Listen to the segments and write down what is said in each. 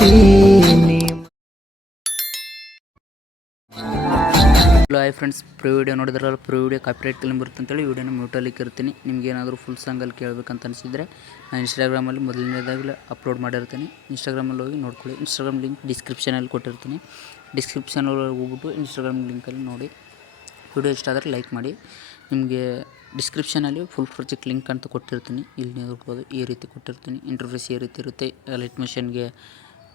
ಗೆಳತಿ hello hi friends, pre video ನೋಡಿದ್ರಲ್ಲ, pre video copyright claim ಬರುತ್ತೆ ಅಂತೇಳಿ ವಿಡಿಯೋನ ಮ್ಯೂಟಲ್ಲಿ ಇರ್ತೀನಿ. ನಿಮ್ಗೆ ಏನಾದರೂ ಫುಲ್ ಸಾಂಗಲ್ಲಿ ಕೇಳಬೇಕಂತ ಅನಿಸಿದರೆ ನಾನು ಇನ್ಸ್ಟಾಗ್ರಾಮಲ್ಲಿ ಮೊದಲನೇದಾಗಲೇ ಅಪ್ಲೋಡ್ ಮಾಡಿರ್ತೀನಿ. ಇನ್ಸ್ಟಾಗ್ರಾಮಲ್ಲಿ ಹೋಗಿ ನೋಡ್ಕೊಳ್ಳಿ. ಇನ್ಸ್ಟಾಗ್ರಾಮ್ ಲಿಂಕ್ ಡಿಸ್ಕ್ರಿಪ್ಷನಲ್ಲಿ ಕೊಟ್ಟಿರ್ತೀನಿ. ಡಿಸ್ಕ್ರಿಪ್ಷನಲ್ಲಿ ಹೋಗ್ಬಿಟ್ಟು ಇನ್ಸ್ಟಾಗ್ರಾಮ್ ಲಿಂಕಲ್ಲಿ ನೋಡಿ. ವಿಡಿಯೋ ಇಷ್ಟ ಆದರೆ ಲೈಕ್ ಮಾಡಿ. ನಿಮಗೆ ಡಿಸ್ಕ್ರಿಪ್ಷನಲ್ಲಿ ಫುಲ್ ಪ್ರಾಜೆಕ್ಟ್ ಲಿಂಕ್ ಅಂತ ಕೊಟ್ಟಿರ್ತೀನಿ. ಇಲ್ಲಿ ನೋಡ್ಬೋದು, ಈ ರೀತಿ ಕೊಟ್ಟಿರ್ತೀನಿ. ಇಂಟರ್ಫೇಸ್ ಈ ರೀತಿ ಇರುತ್ತೆ. ಅಲೈಟ್ ಮಿಷನ್ಗೆ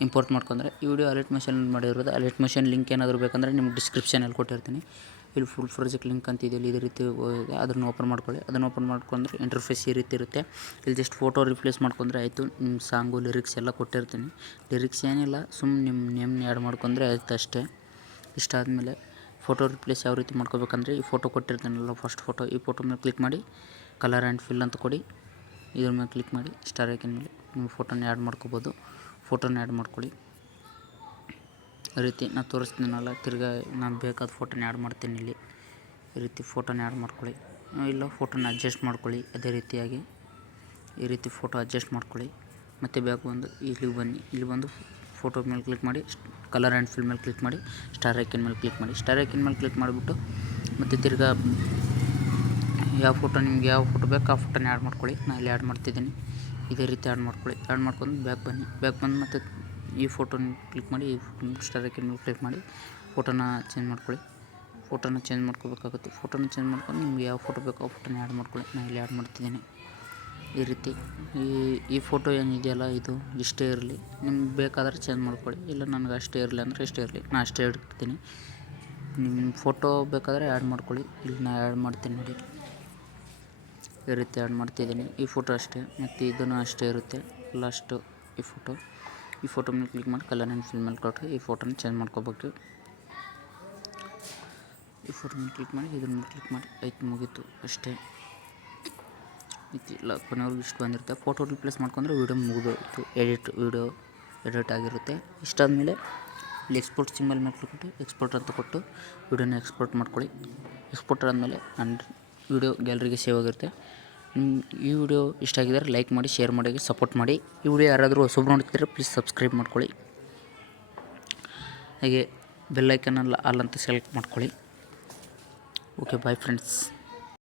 ಇಂಪೋರ್ಟ್ ಮಾಡ್ಕೊಂಡ್ರೆ ಈ ವಿಡಿಯೋ ಅಲೈಟ್ ಮಿಷನ್ ಮಾಡಿರೋದು. ಅಲೈಟ್ ಮಿಷನ್ ಲಿಂಕ್ ಏನಾದರೂ ಬೇಕಂದರೆ ನಿಮ್ಗೆ ಡಿಸ್ಕ್ರಿಪ್ಷನಲ್ಲಿ ಕೊಟ್ಟಿರ್ತೀನಿ. ಇಲ್ಲಿ ಫುಲ್ ಪ್ರಾಜೆಕ್ಟ್ ಲಿಂಕ್ ಅಂತ ಇದೆ, ಇದೇ ರೀತಿ ಇದೆ. ಅದನ್ನು ಓಪನ್ ಮಾಡ್ಕೊಳ್ಳಿ. ಅದನ್ನು ಓಪನ್ ಮಾಡ್ಕೊಂಡ್ರೆ ಇಂಟರ್ಫೇಸ್ ಈ ರೀತಿ ಇರುತ್ತೆ. ಇಲ್ಲಿ ಜಸ್ಟ್ ಫೋಟೋ ರಿಪ್ಲೇಸ್ ಮಾಡ್ಕೊಂಡ್ರೆ ಆಯಿತು. ನಿಮ್ಮ ಸಾಂಗು ಲಿರಿಕ್ಸ್ ಎಲ್ಲ ಕೊಟ್ಟಿರ್ತೀನಿ. ಲಿರಿಕ್ಸ್ ಏನಿಲ್ಲ, ಸುಮ್ಮನೆ ನಿಮ್ಮ ನೇಮ್ನ ಆ್ಯಡ್ ಮಾಡ್ಕೊಂಡ್ರೆ ಆಯ್ತು ಅಷ್ಟೇ. ಇಷ್ಟ ಆದಮೇಲೆ ಫೋಟೋ ರಿಪ್ಲೇಸ್ ಯಾವ ರೀತಿ ಮಾಡ್ಕೋಬೇಕಂದ್ರೆ, ಈ ಫೋಟೋ ಕೊಟ್ಟಿರ್ತೀನಲ್ಲ ಫಸ್ಟ್ ಫೋಟೋ, ಈ ಫೋಟೋ ಮೇಲೆ ಕ್ಲಿಕ್ ಮಾಡಿ ಕಲರ್ ಆ್ಯಂಡ್ ಫಿಲ್ ಅಂತ ಕೊಡಿ. ಇದ್ರ ಮೇಲೆ ಕ್ಲಿಕ್ ಮಾಡಿ ಸ್ಟಾರ್ ಐಕನ್ ಮೇಲೆ ನಿಮ್ಮ ಫೋಟೋನ ಆ್ಯಡ್ ಮಾಡ್ಕೋಬೋದು. ಫೋಟೋನ ಆ್ಯಡ್ ಮಾಡ್ಕೊಳ್ಳಿ. ಈ ರೀತಿ ನಾನು ತೋರಿಸ್ತೀನಲ್ಲ, ತಿರ್ಗಾ ನಾನು ಬೇಕಾದ ಫೋಟೋನ ಆ್ಯಡ್ ಮಾಡ್ತೀನಿ. ಇಲ್ಲಿ ಈ ರೀತಿ ಫೋಟೋನ ಆ್ಯಡ್ ಮಾಡ್ಕೊಳ್ಳಿ. ಇಲ್ಲ ಫೋಟೋನ ಅಡ್ಜಸ್ಟ್ ಮಾಡ್ಕೊಳ್ಳಿ. ಅದೇ ರೀತಿಯಾಗಿ ಈ ರೀತಿ ಫೋಟೋ ಅಡ್ಜಸ್ಟ್ ಮಾಡ್ಕೊಳ್ಳಿ. ಮತ್ತು ಬ್ಯಾಕ್ ಬಂದು ಇಲ್ಲಿಗೆ ಬನ್ನಿ. ಇಲ್ಲಿ ಬಂದು ಫೋಟೋ ಮೇಲೆ ಕ್ಲಿಕ್ ಮಾಡಿ, ಕಲರ್ ಆ್ಯಂಡ್ ಫಿಲ್ ಮೇಲೆ ಕ್ಲಿಕ್ ಮಾಡಿ, ಸ್ಟಾರ್ ಐಕನ್ ಮೇಲೆ ಕ್ಲಿಕ್ ಮಾಡಿ. ಸ್ಟಾರ್ ಐಕನ್ ಮೇಲೆ ಕ್ಲಿಕ್ ಮಾಡಿಬಿಟ್ಟು ಮತ್ತು ತಿರ್ಗಾ ಯಾವ ಫೋಟೋ ನಿಮ್ಗೆ ಯಾವ ಫೋಟೋ ಬೇಕು ಆ ಫೋಟೋನ ಆ್ಯಡ್ ಮಾಡ್ಕೊಳ್ಳಿ. ನಾನು ಇಲ್ಲಿ ಆ್ಯಡ್ ಮಾಡ್ತಿದ್ದೀನಿ. ಇದೇ ರೀತಿ ಆ್ಯಡ್ ಮಾಡ್ಕೊಳ್ಳಿ. ಆ್ಯಡ್ ಮಾಡ್ಕೊಂಡು ಬ್ಯಾಕ್ ಬನ್ನಿ. ಬ್ಯಾಕ್ ಬಂದು ಮತ್ತು ಈ ಫೋಟೋನ ಕ್ಲಿಕ್ ಮಾಡಿ, ಈ ಸ್ಟಾರ್ ಐಕನ್ ಮೇಲೆ ಕ್ಲಿಕ್ ಮಾಡಿ ಫೋಟೋನ ಚೇಂಜ್ ಮಾಡ್ಕೊಳ್ಳಿ. ಫೋಟೋನ ಚೇಂಜ್ ಮಾಡ್ಕೋಬೇಕಾಗುತ್ತೆ. ಫೋಟೋನ ಚೇಂಜ್ ಮಾಡ್ಕೊಂಡು ನಿಮ್ಗೆ ಯಾವ ಫೋಟೋ ಬೇಕೋ ಆ ಫೋಟೋನ ಆ್ಯಡ್ ಮಾಡ್ಕೊಳ್ಳಿ. ನಾನು ಇಲ್ಲಿ ಆ್ಯಡ್ ಮಾಡ್ತಿದ್ದೀನಿ. ಈ ರೀತಿ ಈ ಫೋಟೋ ಏನಿದೆಯಲ್ಲ, ಇದು ಇಷ್ಟೇ ಇರಲಿ. ನಿಮ್ಗೆ ಬೇಕಾದರೆ ಚೇಂಜ್ ಮಾಡ್ಕೊಳ್ಳಿ. ಇಲ್ಲ ನನಗೆ ಅಷ್ಟೇ ಇರಲಿ ಅಂದರೆ ಇಷ್ಟೇ ಇರಲಿ, ನಾನು ಅಷ್ಟೇ ಇಡ್ತೀನಿ. ನಿಮ್ಮ ಫೋಟೋ ಬೇಕಾದರೆ ಆ್ಯಡ್ ಮಾಡ್ಕೊಳ್ಳಿ. ಇಲ್ಲಿ ನಾನು ಆ್ಯಡ್ ಮಾಡ್ತೀನಿ ನೋಡಿ. ಈ ರೀತಿ ಆ್ಯಡ್ ಮಾಡ್ತಿದ್ದೀನಿ. ಈ ಫೋಟೋ ಅಷ್ಟೇ, ಮತ್ತು ಇದನ್ನು ಅಷ್ಟೇ ಇರುತ್ತೆ ಲಾಸ್ಟು. ಈ ಫೋಟೋ ಮೇಲೆ ಕ್ಲಿಕ್ ಮಾಡಿ ಕಲರ್ ಆ್ಯಂಡ್ ಫಿಲ್ ಮೇಲೆ ಕೊಟ್ಟರೆ ಈ ಫೋಟೋನ ಚೇಂಜ್ ಮಾಡ್ಕೋಬೇಕು. ಈ ಫೋಟೋ ಮೇಲೆ ಕ್ಲಿಕ್ ಮಾಡಿ, ಇದ್ರ ಮೇಲೆ ಕ್ಲಿಕ್ ಮಾಡಿ, ಆಯ್ತು, ಮುಗೀತು ಅಷ್ಟೇ. ಇಲ್ಲ ಕೊನೆಯವ್ರಿಗೆ ಇಷ್ಟು ಬಂದಿರುತ್ತೆ. ಫೋಟೋ ರಿಪ್ಲೇಸ್ ಮಾಡ್ಕೊಂಡ್ರೆ ವೀಡಿಯೋ ಮುಗಿದೋಯ್ತು. ವೀಡಿಯೋ ಎಡಿಟ್ ಆಗಿರುತ್ತೆ. ಇಷ್ಟಾದಮೇಲೆ ಇಲ್ಲಿ ಎಕ್ಸ್ಪೋರ್ಟ್ ಸಿಂಬಲ್ ಮೇಲೆ ಕ್ಲಿಕ್ ಮಾಡಿ ಎಕ್ಸ್ಪೋರ್ಟ್ ಅಂತ ಕೊಟ್ಟು ವೀಡಿಯೋನ ಎಕ್ಸ್ಪೋರ್ಟ್ ಮಾಡ್ಕೊಳ್ಳಿ. ಎಕ್ಸ್ಪೋರ್ಟ್ ಆದಮೇಲೆ ನನ್ನ ವೀಡಿಯೋ ಗ್ಯಾಲರಿಗೆ ಸೇವ್ ಆಗಿರುತ್ತೆ. ಈ ವಿಡಿಯೋ ಇಷ್ಟ ಆಗಿದ್ದರೆ ಲೈಕ್ ಮಾಡಿ, ಶೇರ್ ಮಾಡಿ, ಸಪೋರ್ಟ್ ಮಾಡಿ. ಈ ವಿಡಿಯೋ ಯಾರಾದರೂ ಹೊಸಬ್ರು ನೋಡ್ತಿದ್ರೆ ಪ್ಲೀಸ್ ಸಬ್ಸ್ಕ್ರೈಬ್ ಮಾಡ್ಕೊಳ್ಳಿ. ಹಾಗೆ ಬೆಲ್ ಐಕನಲ್ಲಿ ಆಲ್ ಅಂತ ಸೆಲೆಕ್ಟ್ ಮಾಡ್ಕೊಳ್ಳಿ. Okay, bye friends.